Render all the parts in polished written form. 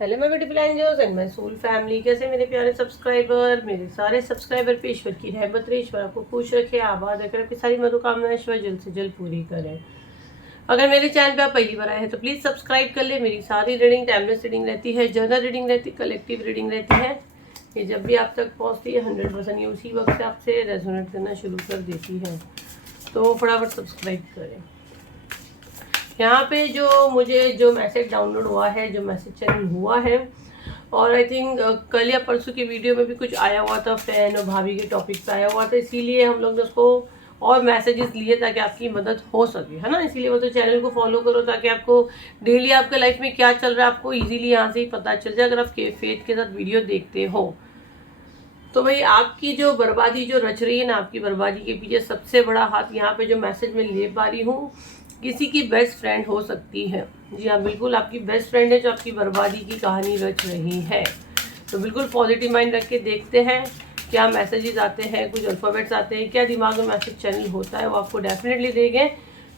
Hello मैं beautiful angels and my soul family. कैसे मेरे प्यारे सब्सक्राइबर, मेरे सारे सब्सक्राइबर पे ईश्वर की रहमत रहे, ईश्वर आपको खुश रखे, आबाद रखे, आपकी सारी मनोकामनाएं ईश्वर जल्द से जल्द पूरी करें। अगर मेरे चैनल पे आप पहली बार आए हैं तो प्लीज़ सब्सक्राइब कर ले। मेरी सारी रीडिंग टाइमलेस रीडिंग रहती है, जर्नल रीडिंग रहती है, कलेक्टिव रीडिंग रहती है। ये जब भी आप तक पहुँचती है 100% ये उसी वक्त से आपसे रेजोनेट करना शुरू कर देती है, तो फटाफट सब्सक्राइब करें। यहाँ पे जो मैसेज डाउनलोड हुआ है, जो मैसेज चैनल हुआ है, और आई थिंक कल या परसों की वीडियो में भी कुछ आया हुआ था, फैन और भाभी के टॉपिक पे आया हुआ था, इसीलिए हम लोग ने उसको और मैसेजेस लिए ताकि आपकी मदद हो सके, है ना। इसीलिए वो तो चैनल को फॉलो करो ताकि आपको डेली आपके लाइफ में क्या चल रहा है आपको इजीली यहाँ से ही पता चल जाए, अगर आप फेथ के साथ वीडियो देखते हो। तो भाई आपकी जो बर्बादी जो रच रही है ना, आपकी बर्बादी के पीछे सबसे बड़ा हाथ यहाँ पे जो मैसेज में ले पा रही हूँ, किसी की बेस्ट फ्रेंड हो सकती है। जी हाँ, बिल्कुल आपकी बेस्ट फ्रेंड है जो आपकी बर्बादी की कहानी रच रही है। तो बिल्कुल पॉजिटिव माइंड रख के देखते हैं क्या मैसेजेस आते हैं, कुछ अल्फ़ाबेट्स आते हैं, क्या दिमाग में मैसेज चैनल होता है, वो आपको डेफिनेटली देंगे।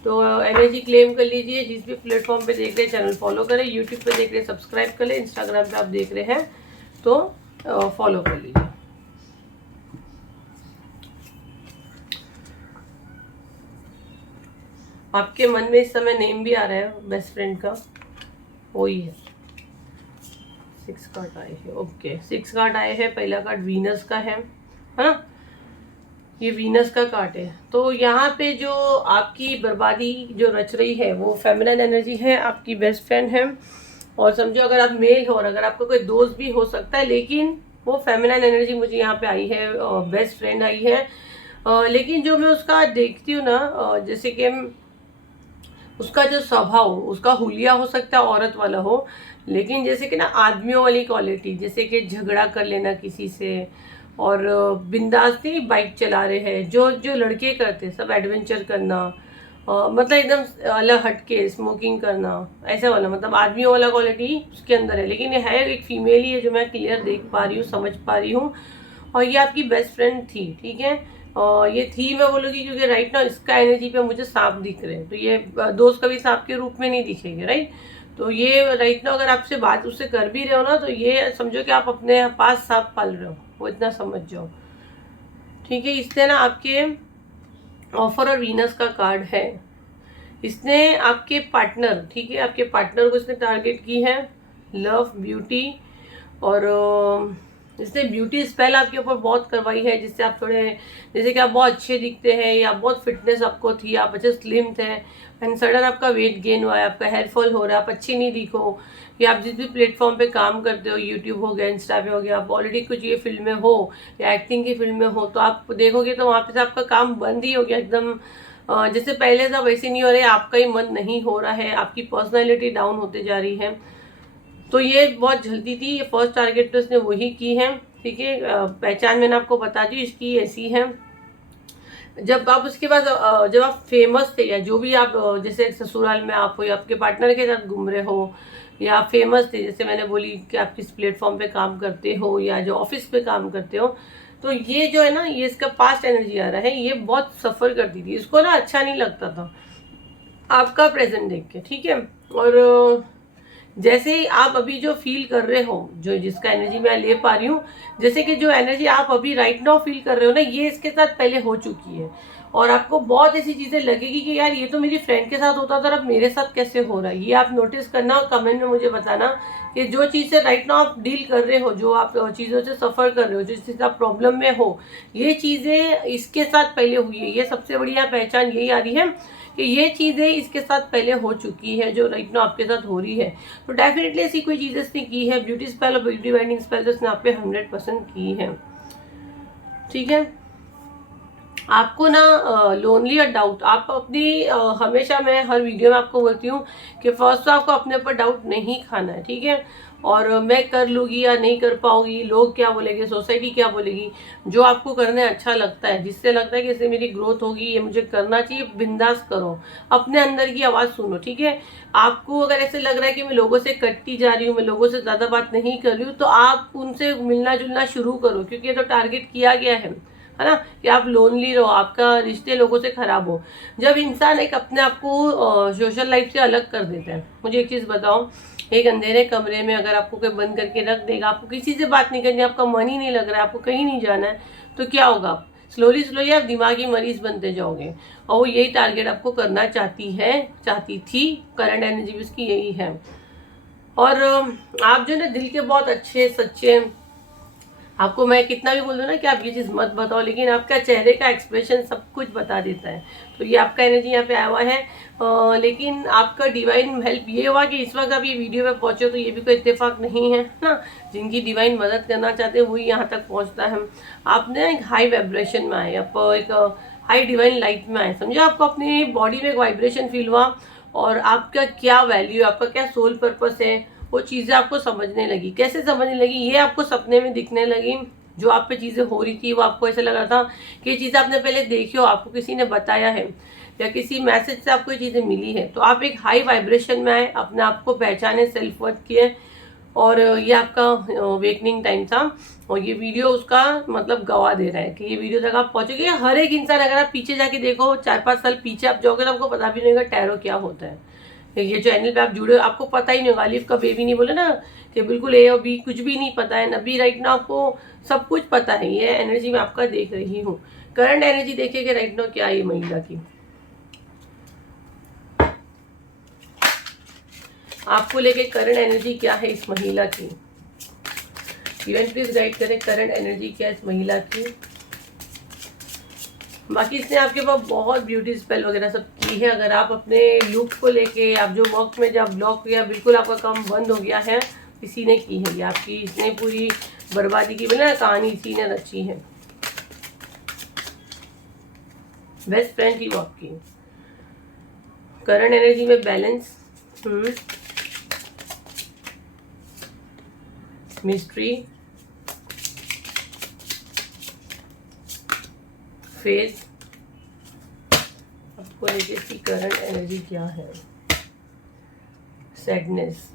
तो एनर्जी क्लेम कर लीजिए। जिस भी प्लेटफॉर्म पे देख रहे हैं चैनल फॉलो करें, यूट्यूब पे देख रहे हैं सब्सक्राइब कर लें, इंस्टाग्राम पे आप देख रहे हैं तो फॉलो कर लीजिए। आपके मन में इस समय नेम भी आ रहा है बेस्ट फ्रेंड का, वही है। 6 कार्ड आए हैं, ओके 6 कार्ड आए हैं। पहला कार्ड वीनस का है ना, ये वीनस का कार्ड है। तो यहाँ पे जो आपकी बर्बादी जो रच रही है वो फेमिनिन एनर्जी है, आपकी बेस्ट फ्रेंड है। और समझो अगर आप मेल हो और अगर आपका कोई दोस्त भी हो सकता है, लेकिन वो फेमिनिन एनर्जी मुझे यहाँ पे आई है, बेस्ट फ्रेंड आई है। लेकिन जो मैं उसका देखती हूँ ना, जैसे कि उसका जो स्वभाव, उसका हुलिया हो सकता है औरत वाला हो, लेकिन जैसे कि ना आदमियों वाली क्वालिटी, जैसे कि झगड़ा कर लेना किसी से, और बिंदास नहीं बाइक चला रहे हैं जो जो लड़के करते सब एडवेंचर करना, मतलब एकदम अलग हटके स्मोकिंग करना, ऐसा वाला, मतलब आदमियों वाला क्वालिटी उसके अंदर है। लेकिन ये है एक फीमेल ही है जो मैं क्लियर देख पा रही हूँ, समझ पा रही हूँ। और ये आपकी बेस्ट फ्रेंड थी, ठीक है। और ये थी मैं बोलूँगी क्योंकि राइट ना इसका एनर्जी पे मुझे सांप दिख रहे हैं, तो ये दोस्त कभी सांप के रूप में नहीं दिखेंगे, राइट। तो ये राइट ना अगर आपसे बात उससे कर भी रहे हो ना, तो ये समझो कि आप अपने पास सांप पाल रहे हो, वो इतना समझ जाओ, ठीक है। इसलिए ना आपके ऑफर और वीनस का कार्ड है। इसने आपके पार्टनर, ठीक है, आपके पार्टनर को इसने टारगेट की है, लव, ब्यूटी, और इसने ब्यूटी स्पेल आपके ऊपर बहुत करवाई है, जिससे आप थोड़े, जैसे कि आप बहुत अच्छे दिखते हैं या बहुत फिटनेस आपको थी, आप अच्छे स्लिम थे, एंड सडन आपका वेट गेन हुआ है, आपका हेयर फॉल हो रहा है, आप अच्छी नहीं दिखो, या आप जिस भी प्लेटफॉर्म पे काम करते हो, यूट्यूब हो गया, इंस्टा पे हो गया, आप ऑलरेडी कुछ ये फील्ड में हो या एक्टिंग की फील्ड में हो, तो आप देखोगे तो वहाँ पे से आपका काम बंद ही हो गया एकदम। जैसे पहले था वैसे नहीं हो रहे, आपका ही मन नहीं हो रहा है, आपकी पर्सनैलिटी डाउन होते जा रही है। तो ये बहुत जल्दी थी, ये फर्स्ट टारगेट तो इसने वही की है, ठीक है। पहचान मैंने आपको बता दी इसकी ऐसी है। जब आप उसके बाद जब आप फेमस थे, या जो भी आप जैसे ससुराल में आप हो या आपके पार्टनर के साथ घूम रहे हो, या आप फेमस थे, जैसे मैंने बोली कि आप किस प्लेटफॉर्म पे काम करते हो या जो ऑफिस पे काम करते हो, तो ये जो है ना, ये इसका पास्ट एनर्जी आ रहा है, ये बहुत सफ़र करती थी, इसको ना अच्छा नहीं लगता था आपका प्रेजेंट देख के, ठीक है। और जैसे ही आप अभी जो फील कर रहे हो, जो जिसका एनर्जी मैं ले पा रही हूँ, जैसे कि जो एनर्जी आप अभी राइट नाउ फील कर रहे हो ना, ये इसके साथ पहले हो चुकी है। और आपको बहुत ऐसी चीज़ें लगेगी कि यार ये तो मेरी फ्रेंड के साथ होता था, अब मेरे साथ कैसे हो रहा है, ये आप नोटिस करना और कमेंट में मुझे बताना कि जो चीज़ से राइट नाउ आप डील कर रहे हो, जो आप चीज़ों से सफ़र कर रहे हो, जो चीज़ आप प्रॉब्लम में हो, ये चीज़ें इसके साथ पहले हुई है। ये सबसे बढ़िया पहचान यही आ रही है कि ये चीज़ें इसके साथ पहले हो चुकी है, जो राइट नाउ आपके साथ हो रही है। तो डेफिनेटली ऐसी कोई चीज़ इसने की है, ब्यूटी स्पेल और ब्यूटी बाइंडिंग स्पेल तो इसने आप पे 100% की है, ठीक है। आपको ना लोनली और डाउट, आप अपनी हमेशा मैं हर वीडियो में आपको बोलती हूँ कि फर्स्ट तो आपको अपने ऊपर डाउट नहीं खाना है, ठीक है। और मैं कर लूँगी या नहीं कर पाऊँगी, लोग क्या बोलेंगे, सोसाइटी क्या बोलेगी, जो आपको करने अच्छा लगता है, जिससे लगता है कि इससे मेरी ग्रोथ होगी, ये मुझे करना चाहिए, बिंदास करो, अपने अंदर की आवाज़ सुनो, ठीक है। आपको अगर ऐसे लग रहा है कि मैं लोगों से कटती जा रही हूँ, मैं लोगों से ज़्यादा बात नहीं कर रही हूँ, तो आप उनसे मिलना जुलना शुरू करो, क्योंकि ये तो टारगेट किया गया है ना, कि आप लोनली रहो, आपका रिश्ते लोगों से खराब हो। जब इंसान एक अपने आप को सोशल लाइफ से अलग कर देता है, मुझे एक चीज़ बताओ, एक अंधेरे कमरे में अगर आपको कोई बंद करके रख देगा, आपको किसी से बात नहीं करनी, आपका मन ही नहीं लग रहा है, आपको कहीं नहीं जाना है, तो क्या होगा? स्लोली स्लोली आप दिमागी मरीज बनते जाओगे। और वो यही टारगेट आपको करना चाहती थी। करंट एनर्जी भी उसकी यही है। और आप जो है ना दिल के बहुत अच्छे सच्चे, आपको मैं कितना भी बोल दूं ना कि आप ये चीज़ मत बताओ, लेकिन आपका चेहरे का एक्सप्रेशन सब कुछ बता देता है। तो ये आपका एनर्जी यहाँ पे आया हुआ है। लेकिन आपका डिवाइन हेल्प ये हुआ कि इस वक्त आप ये वीडियो पे पहुंचे, तो ये भी कोई इत्तेफाक नहीं है ना। जिनकी डिवाइन मदद करना चाहते हैं वही यहाँ तक पहुँचता है। आपने एक हाई वाइब्रेशन में आए, आप एक हाई डिवाइन लाइट में आए, समझे? आपको अपनी बॉडी में एक वाइब्रेशन फील हुआ, और आपका क्या वैल्यू है, आपका क्या सोल पर्पस है, वो चीज़ें आपको समझने लगी। कैसे समझने लगी? ये आपको सपने में दिखने लगी। जो आप पे चीज़ें हो रही थी वो आपको ऐसा लग रहा था कि ये चीज़ें आपने पहले देखी हो, आपको किसी ने बताया है, या किसी मैसेज से आपको ये चीज़ें मिली है। तो आप एक हाई वाइब्रेशन में आए, अपने आप को पहचाने, सेल्फ वर्थ किए, और ये आपका वेकनिंग टाइम था। और ये वीडियो उसका मतलब गवाह दे रहा है कि ये वीडियो तक आप पहुंचोगे। हर एक इंसान, अगर आप पीछे जाके देखो, 4-5 साल पीछे आप जाओगे, तो आपको पता भी नहीं होगा टैरो क्या होता है। ये चैनल पे आप जुड़े हो, आपको पता ही नहीं होगा। अलीफ का बेबी नहीं बोले ना कि बिल्कुल ए और बी कुछ भी नहीं पता है। नबी राइट नाउ आपको सब कुछ पता है। ये एनर्जी मैं आपका देख रही हूँ। करंट एनर्जी देखिए राइट नाउ क्या है ये महिला की। आपको लेके करंट एनर्जी क्या है इस महिला की? इवेंट प्लीज गाइड करें, करंट एनर्जी क्या है इस महिला की। बाकी इसने आपके पास बहुत ब्यूटी स्पेल वगैरह सब की है। अगर आप अपने लुक को लेके, आप जो वक्त में जब ब्लॉक किया, बिल्कुल आपका काम बंद हो गया है, इसी ने की है ये आपकी। इसने पूरी बर्बादी की बना कहानी इसी ने रची है। बेस्ट फ्रेंड थी वो आपकी। करंट एनर्जी में बैलेंस, मिस्ट्री, फेज, आपको लेके इसकी करंट एनर्जी क्या है? सैडनेस,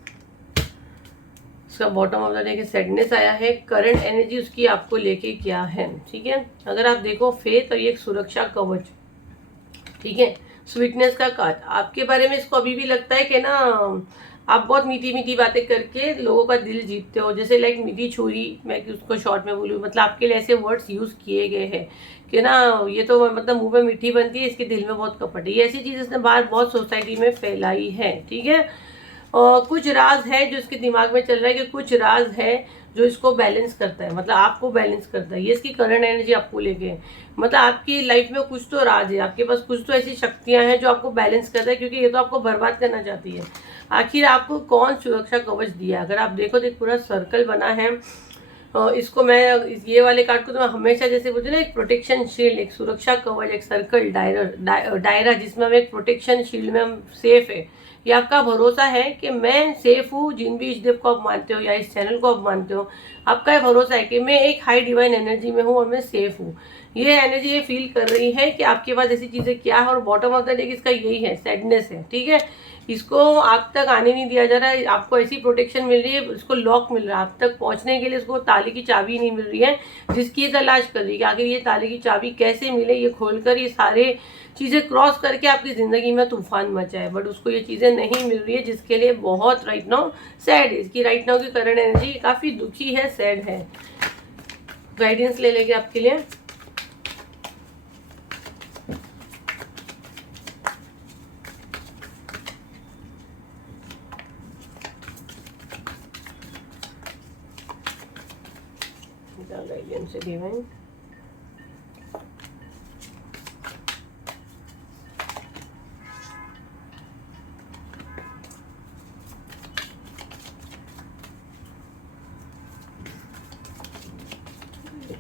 उसका बॉटम ऑफ द डे के सैडनेस आया है। करंट एनर्जी उसकी आपको लेके क्या है? ठीक है, अगर आप देखो फेथ, और ये एक सुरक्षा कवच, ठीक है, स्वीटनेस का कार्ड आपके बारे में। इसको अभी भी लगता है कि ना आप बहुत मीठी मीठी बातें करके लोगों का दिल जीतते हो, जैसे लाइक मीठी छुरी, मैं उसको शॉर्ट में बोलूँ, मतलब आपके लिए ऐसे वर्ड्स यूज़ किए गए हैं कि ना ये तो मतलब मुंह में मीठी बनती है, इसके दिल में बहुत कपट है। ये ऐसी चीज़ इसने बाहर बहुत सोसाइटी में फैलाई है, ठीक है। और कुछ राज है जो इसके दिमाग में चल रहा है कि कुछ राज है जो इसको बैलेंस करता है, मतलब आपको बैलेंस करता है। ये इसकी करंट एनर्जी आपको लेके, मतलब आपकी लाइफ में कुछ तो राज है, आपके पास कुछ तो ऐसी शक्तियां हैं जो आपको बैलेंस करता है, क्योंकि ये तो आपको बर्बाद करना चाहती है। आखिर आपको कौन सुरक्षा कवच दिया? अगर आप देखो तो एक पूरा सर्कल बना है। इसको मैं ये वाले कार्ड को तो मैं हमेशा जैसे बोलती हूँ ना, एक प्रोटेक्शन शील्ड, एक सुरक्षा कवच, एक सर्कल, दायरा जिसमें हम एक प्रोटेक्शन शील्ड में हम सेफ है। ये आपका भरोसा है कि मैं सेफ हूँ। जिन भी इष्टदेव को आप मानते हो या इस चैनल को आप मानते हो, आपका ये भरोसा है कि मैं एक हाई डिवाइन एनर्जी में हूँ और मैं सेफ हूँ। ये एनर्जी ये फील कर रही है कि आपके पास ऐसी चीज़ें क्या है। और बॉटम ऑफ द डे इसका यही है, सैडनेस है, ठीक है। इसको आप तक आने नहीं दिया जा रहा है, आपको ऐसी प्रोटेक्शन मिल रही है, इसको लॉक मिल रहा है। आप तक पहुंचने के लिए इसको ताले की चाबी नहीं मिल रही है, जिसकी ये तलाश कर रही है कि आखिर ये ताले की चाबी कैसे मिले, ये खोलकर ये सारे चीज़ें क्रॉस करके आपकी ज़िंदगी में तूफान मचाए। बट उसको ये चीज़ें नहीं मिल रही है, जिसके लिए बहुत राइट नाउ सैड है। इसकी राइट नाउ की करंट एनर्जी काफ़ी दुखी है, सैड है। गाइडेंस ले लेंगे आपके लिए। गाइडेंस डिवाइन,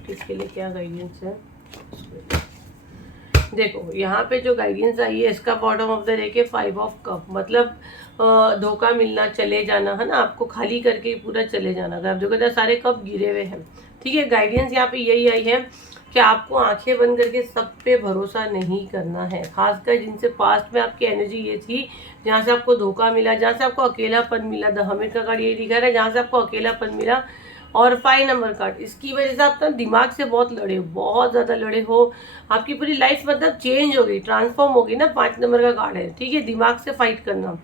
इसके लिए क्या गाइडेंस है? देखो यहाँ पे जो गाइडेंस आई है, इसका बॉटम ऑफ द डे के 5 ऑफ कप, मतलब धोखा मिलना, चले जाना, है ना, आपको खाली करके पूरा चले जाना। अगर आप देखो तो सारे कप गिरे हुए हैं, ठीक है। गाइडेंस यहाँ पे यही आई है कि आपको आंखें बंद करके सब पे भरोसा नहीं करना है, खासकर जिनसे पास्ट में आपकी एनर्जी ये थी, जहाँ से आपको धोखा मिला, जहाँ से आपको अकेलापन मिला। द हर्मिट का कार्ड यही दिखा रहा है, जहाँ से आपको अकेलापन मिला। और 5 नंबर कार्ड, इसकी वजह से आप ना दिमाग से बहुत लड़े हो, बहुत ज़्यादा लड़े हो। आपकी पूरी लाइफ मतलब चेंज हो गई, ट्रांसफॉर्म हो गई ना। 5 नंबर का कार्ड है, ठीक है। दिमाग से फाइट करना,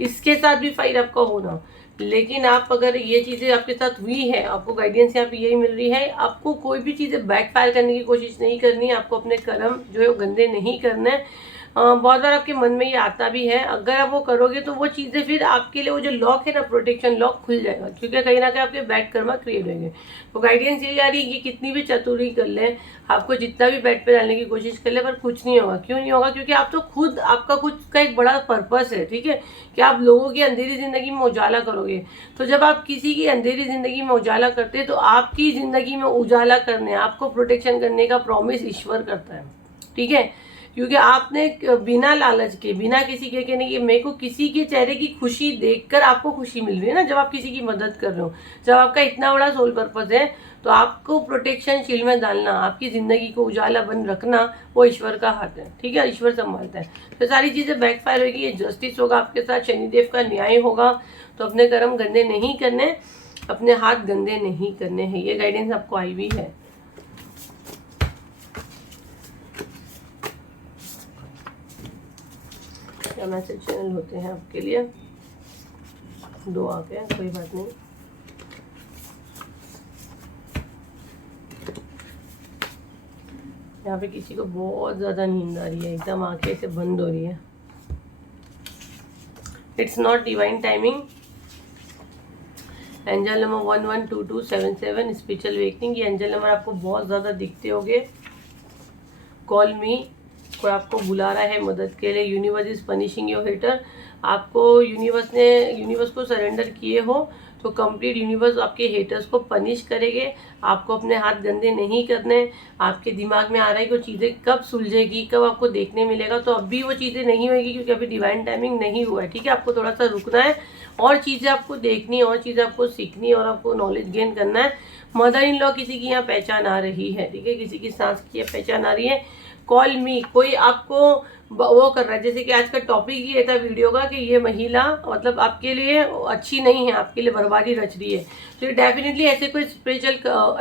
इसके साथ भी फाइट आपका होना, लेकिन आप अगर ये चीज़ें आपके साथ हुई है, आपको गाइडेंस यहाँ पे यही मिल रही है, आपको कोई भी चीज़ें बैकफायर करने की कोशिश नहीं करनी है, आपको अपने कर्म जो है गंदे नहीं करना है। बहुत बार आपके मन में ये आता भी है, अगर आप वो करोगे तो वो चीज़ें फिर आपके लिए वो जो लॉक है ना, प्रोटेक्शन लॉक खुल जाएगा, क्योंकि कहीं ना कहीं आपके बैड कर्मा क्रिएट होंगे। तो गाइडेंस यही आ रही है कि कितनी भी चतुरी कर ले, आपको जितना भी बेड पे डालने की कोशिश कर ले, पर कुछ नहीं होगा। क्यों नहीं होगा? क्योंकि आप तो खुद, आपका खुद का एक बड़ा पर्पस है, ठीक है, कि आप लोगों की अंधेरी जिंदगी में उजाला करोगे। तो जब आप किसी की अंधेरी जिंदगी में उजाला करते हैं तो आपकी जिंदगी में उजाला करने, आपको प्रोटेक्शन करने का प्रॉमिस ईश्वर करता है, ठीक है। क्योंकि आपने बिना लालच के, बिना किसी के कहने कि मेरे को किसी के चेहरे की खुशी देखकर आपको खुशी मिल रही है ना, जब आप किसी की मदद कर रहे हो, जब आपका इतना बड़ा सोल पर्पस है, तो आपको प्रोटेक्शन शील्ड में डालना, आपकी जिंदगी को उजाला बंद रखना, वो ईश्वर का हाथ है, ठीक है, ईश्वर संभालता है। तो सारी चीजें बैकफायर होगी, ये जस्टिस होगा आपके साथ, शनिदेव का न्याय होगा। तो अपने कर्म गंदे नहीं करने, अपने हाथ गंदे नहीं करने हैं, ये गाइडेंस आपको आई हुई है। क्या मैसेज चैनल होते हैं आपके लिए? 2 आ गए, कोई बात नहीं। यहाँ पे किसी को बहुत ज़्यादा नींद आ रही है, एकदम आंखें ऐसे बंद हो रही है। It's not divine timing. Angel number 112277 spiritual wakening, ये एंजल नंबर आपको बहुत ज़्यादा दिखते होंगे। कॉल मी, कोई आपको बुला रहा है मदद के लिए। Universe is punishing your hater. आपको यूनिवर्स को सरेंडर किए हो तो कंप्लीट यूनिवर्स आपके हेटर्स को पनिश करेंगे। आपको अपने हाथ गंदे नहीं करने। आपके दिमाग में आ रहा है कि वो चीज़ें कब सुलझेगी, कब आपको देखने मिलेगा, तो अभी वो चीज़ें नहीं होगी, क्योंकि अभी डिवाइन टाइमिंग नहीं हुआ है, ठीक है। आपको थोड़ा सा रुकना है, और चीज़ें आपको देखनी है, और चीज़ें आपको सीखनी है, और आपको नॉलेज गेन करना है। मदर इन लॉ किसी की यहाँ पहचान आ रही है, ठीक है, किसी की सांस की पहचान आ रही है। कॉल मी, कोई आपको वो कर रहा है, जैसे कि आज का टॉपिक ये था वीडियो का कि ये महिला मतलब आपके लिए अच्छी नहीं है, आपके लिए बर्बादी रच रही है। तो ये डेफिनेटली ऐसे कोई स्पिरिचुअल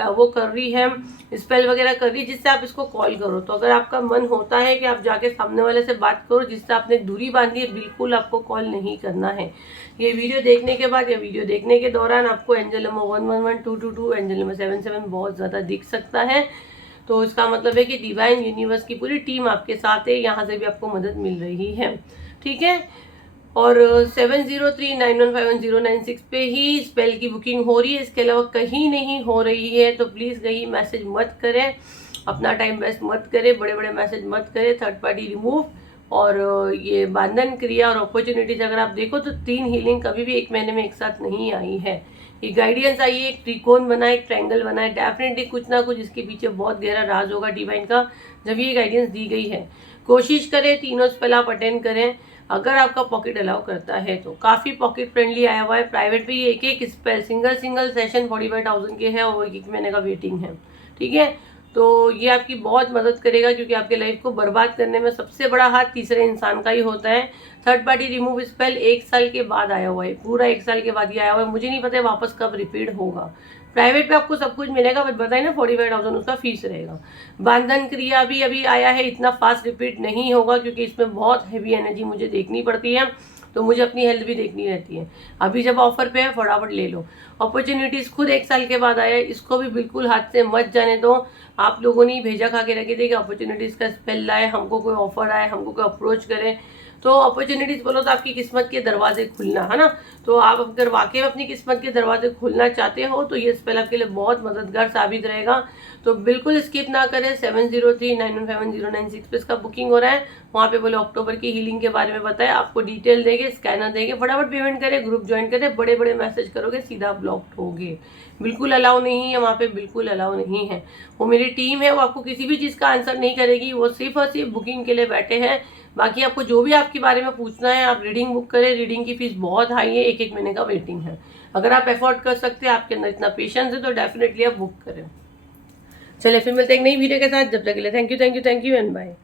वो कर रही है, स्पेल वगैरह कर रही है, जिससे आप इसको कॉल करो। तो अगर आपका मन होता है कि आप जाके सामने वाले से बात करो जिससे आपने दूरी बांधी है, बिल्कुल आपको कॉल नहीं करना है। ये वीडियो देखने के बाद या वीडियो देखने के दौरान आपको एंजल नंबर 111222, एंजल नंबर 77 बहुत ज़्यादा दिख सकता है। तो इसका मतलब है कि डिवाइन यूनिवर्स की पूरी टीम आपके साथ है, यहाँ से भी आपको मदद मिल रही है, ठीक है। और 7039151096 पे ही स्पेल की बुकिंग हो रही है, इसके अलावा कहीं नहीं हो रही है। तो प्लीज़ कहीं मैसेज मत करें, अपना टाइम वेस्ट मत करें, बड़े बड़े मैसेज मत करें, थर्ड पार्टी रिमूव। और ये बंधन क्रिया और अपॉर्चुनिटीज अगर आप देखो तो 3 हीलिंग कभी भी 1 महीने में एक साथ नहीं आई है। ये गाइडेंस आई है, एक त्रिकोण बना है, एक ट्रायंगल बना है, डेफिनेटली कुछ ना कुछ इसके पीछे बहुत गहरा राज होगा डिवाइन का, जब ये गाइडेंस दी गई है। कोशिश करें तीनों स्पेल आप अटेंड करें, अगर आपका पॉकेट अलाउ करता है तो। काफ़ी पॉकेट फ्रेंडली आया हुआ है, प्राइवेट पे एक एक स्पेल सिंगल सेशन 45,000 के है, और 1 महीने का वेटिंग है, ठीक है। तो ये आपकी बहुत मदद करेगा, क्योंकि आपके लाइफ को बर्बाद करने में सबसे बड़ा हाथ तीसरे इंसान का ही होता है। थर्ड पार्टी रिमूव स्पेल 1 साल के बाद आया हुआ है, पूरा 1 साल के बाद ही आया हुआ है, मुझे नहीं पता है वापस कब रिपीट होगा। प्राइवेट पे आपको सब कुछ मिलेगा, बट बताइए ना 45,000 उसका फीस रहेगा। बंधन क्रिया भी अभी आया है, इतना फास्ट रिपीट नहीं होगा, क्योंकि इसमें बहुत हैवी एनर्जी मुझे देखनी पड़ती है, तो मुझे अपनी हेल्थ भी देखनी रहती है। अभी जब ऑफर पे है फटाफट ले लो। अपॉर्चुनिटीज खुद 1 साल के बाद आया है, इसको भी बिल्कुल हाथ से मत जाने दो। आप लोगों ने भेजा खा के रखे थे कि अपॉर्चुनिटीज का स्पेल लाए, हमको कोई ऑफर आए, हमको कोई अप्रोच करे। तो अपॉर्चुनिटीज बोलो तो आपकी किस्मत के दरवाजे खुलना है ना। तो आप अगर वाकई में अपनी किस्मत के दरवाजे खोलना चाहते हो तो ये स्पेल आपके लिए बहुत मददगार साबित रहेगा। तो बिल्कुल स्किप ना करें। 7039151096 पे इसका बुकिंग हो रहा है। वहाँ पे बोले अक्टूबर की हीलिंग के बारे में बताए, आपको डिटेल देंगे, स्कैनर देंगे, फटाफट पेमेंट करें, ग्रुप ज्वाइन करें। बड़े बड़े मैसेज करोगे सीधा ब्लॉक्ड होगे, बिल्कुल अलाउ नहीं है वहाँ पे, बिल्कुल अलाउ नहीं है। वो मेरी टीम है, वो आपको किसी भी चीज़ का आंसर नहीं करेगी, वो सिर्फ और सिर्फ बुकिंग के लिए बैठे हैं। बाकी आपको जो भी आपके बारे में पूछना है आप रीडिंग बुक करें। रीडिंग की फीस बहुत हाई है, 1 महीने का वेटिंग है। अगर आप अफोर्ड कर सकते हैं, आपके अंदर इतना पेशेंस है, तो डेफिनेटली आप बुक करें। चलिए फिर मिलते हैं एक नई वीडियो के साथ, जब तक के लिए थैंक यू एंड बाय।